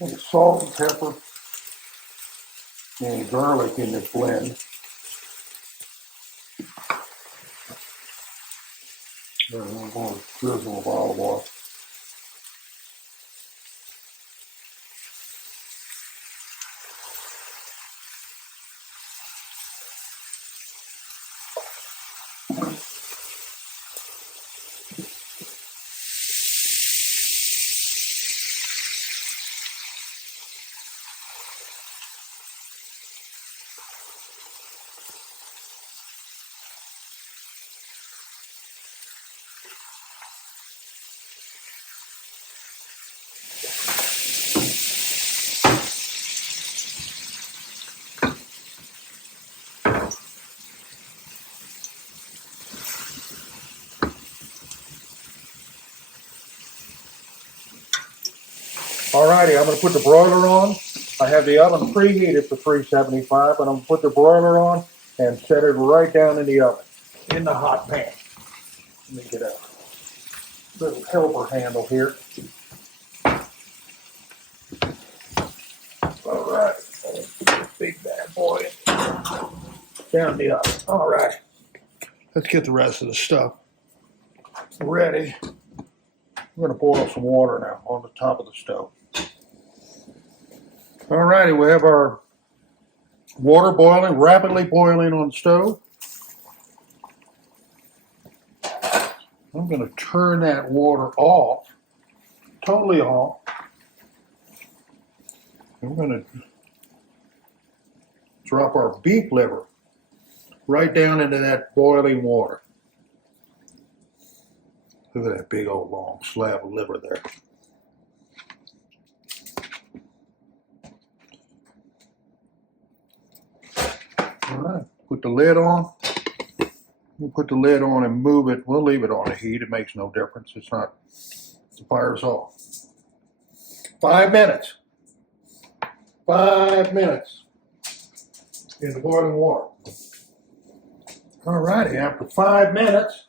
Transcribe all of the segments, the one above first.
And salt and pepper and garlic in this blend. And I'm going to drizzle of olive oil. Alrighty, I'm going to put the broiler on. I have the oven preheated for 375, but I'm going to put the broiler on and set it right down in the oven, in the hot pan. Let me get a little helper handle here. Alright, big bad boy down the oven. Alright, let's get the rest of the stuff ready. We're going to boil some water now on the top of the stove. Alrighty, we have our water boiling, rapidly boiling on the stove. I'm going to turn that water off, totally off. I'm going to drop our beef liver right down into that boiling water. Look at that big old long slab of liver there. All right, put the lid on. We'll put the lid on and move it. We'll leave it on the heat. It makes no difference. It's not, the fire's off. 5 minutes. 5 minutes in the boiling water. All righty, after 5 minutes,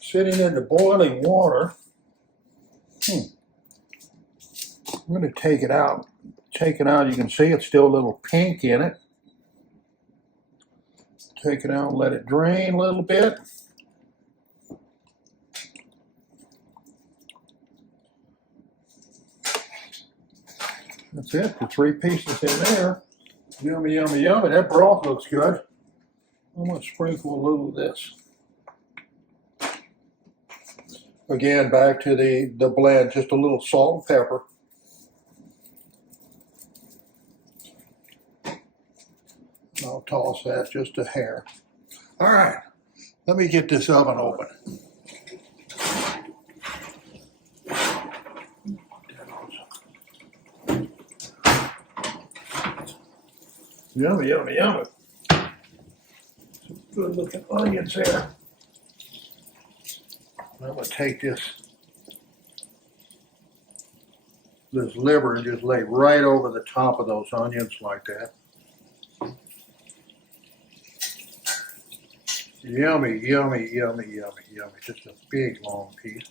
sitting in the boiling water, I'm going to take it out. Take it out, you can see it's still a little pink in it. Take it out and let it drain a little bit. That's it, the 3 pieces in there. Yummy, yummy, yummy. That broth looks good. I'm going to sprinkle a little of this. Again, back to the blend, just a little salt and pepper. I'll toss that just a hair. All right, let me get this oven open. Yummy, yummy, yummy. Some good looking onions there. I'm going to take this liver and just lay right over the top of those onions like that. Yummy, yummy, yummy, yummy, yummy. Just a big long piece.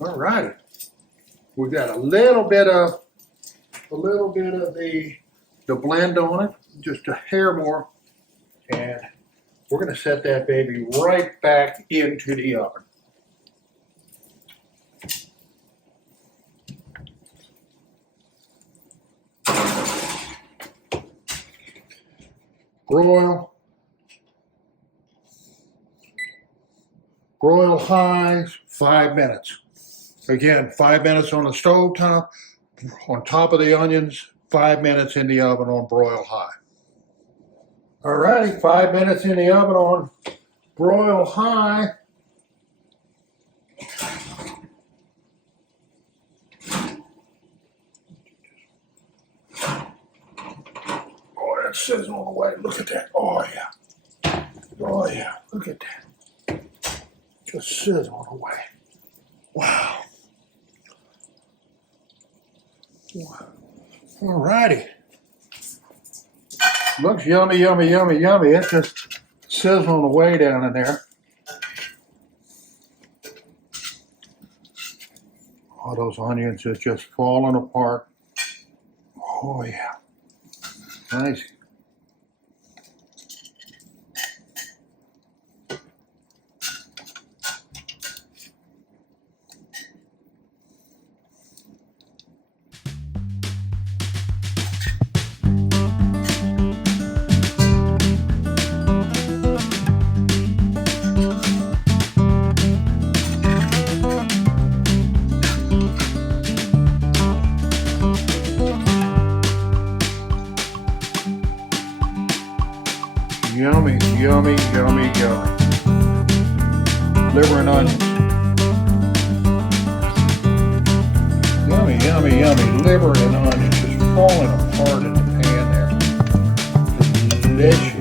All righty. We got a little bit of the blend on it, just a hair more, and we're going to set that baby right back into the oven. Broil high, 5 minutes. Again, 5 minutes on the stove top, on top of the onions, 5 minutes in the oven on broil high. All righty, 5 minutes in the oven on broil high. Oh, that's sizzling away. Look at that. Oh, yeah. Oh, yeah. Look at that. Just sizzling away. Wow. All righty. Looks yummy, yummy, yummy, yummy. It's just sizzling away down in there. Oh, those onions are just falling apart. Oh yeah, nice. Yummy, yummy, yummy, yummy. Liver and onions. Yummy, yummy, yummy. Liver and onions just falling apart in the pan there. Delicious.